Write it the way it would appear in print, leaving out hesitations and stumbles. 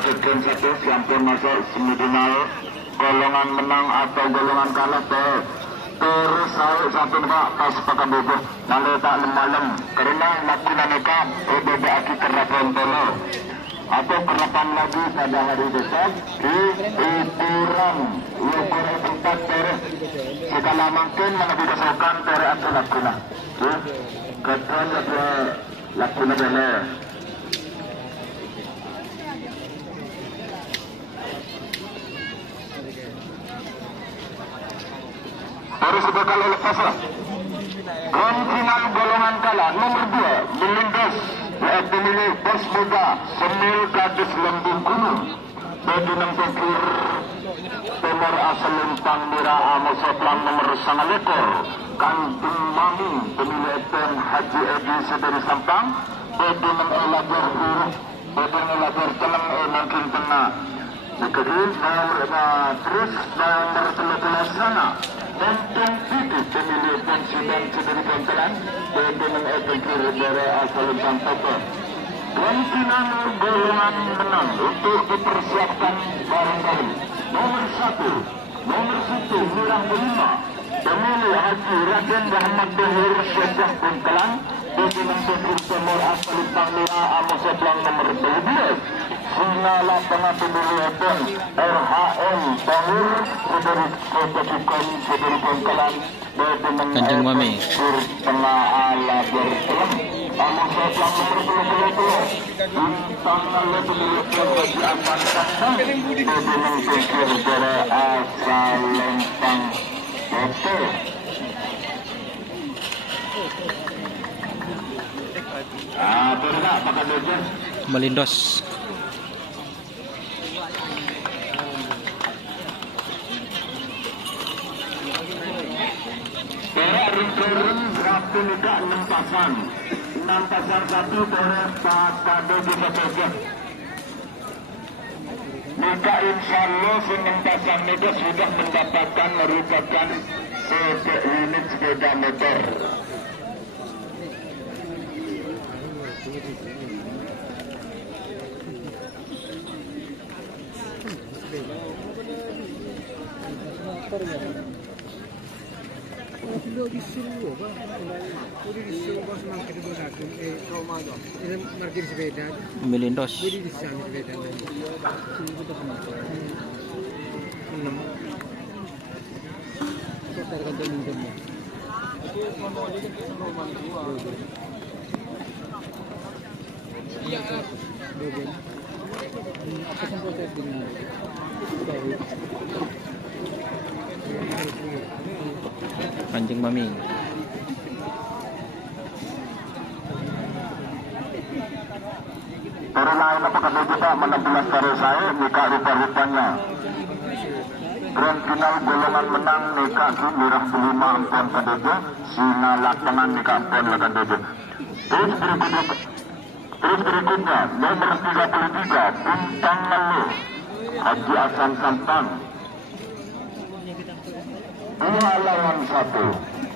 wasit game 1 sampun masuk semifinal. Golongan menang atau golongan kalah terus saya satu pak pas pakai bobo lalu tak lem karena lakukan mereka beda aki kerapan tolo atau kerapan lagi pada hari besok di ukuran tempat terus segala mungkin yang didasarkan terus atau lakukan ketuan lakukan dulu. Harus bakal lepas lah. Grand final golongan kalah nomor 2 Melindas pemilih Bos Muda Semil Gadis Lembung Gunung Bedinang Tengkir Timur Asal Lempang Mira Amosoplang nomor 9 ekor Kantung Mami pemilih Eten Haji Edi Sedari Sampang Bedinang Elajar Huruf Bedinang Elajar Teleng Mungkin Tengah Kemudian terus nomor 13 sana Untung hidup pemilih pensiun sedari kantoran dengan efektif dari asal Santoso. Kemungkinan golongan menang untuk dipersiapkan barang-barang. Nomor 1 Mirang Kelima pemilih Haji Raden Muhammad Dohir Syekh Bengkelang dengan Petrus Timur asal Panglia Amosoplang nomor 12. Sinala pemilih RHM Tahir Sedari Kota Cikon Sedari Bengkelang Kanjeng Mami Tengah ala berselam Amosoplang nomor 20 Bintang lalu pemilih Bagi Aman Kasang dengan Pikir dari asal Lempang Oke Melindos turun waktu nikah 6 pasang 1 terus pada bisa saja maka insya Allah 6 pasang itu sudah mendapatkan merupakan unit sepeda motor. Melindos Kanjeng Mami Orang lain apakah kita 16 kali saya nikah rupa-rupanya Grand final golongan menang nikah Mirah Kelima Ampun Kadojo Sina lapangan nikah Ampun Kadojo. Terus berikutnya nomor 33 Bintang Lalu Haji Hasan Sampang 2 lawan 1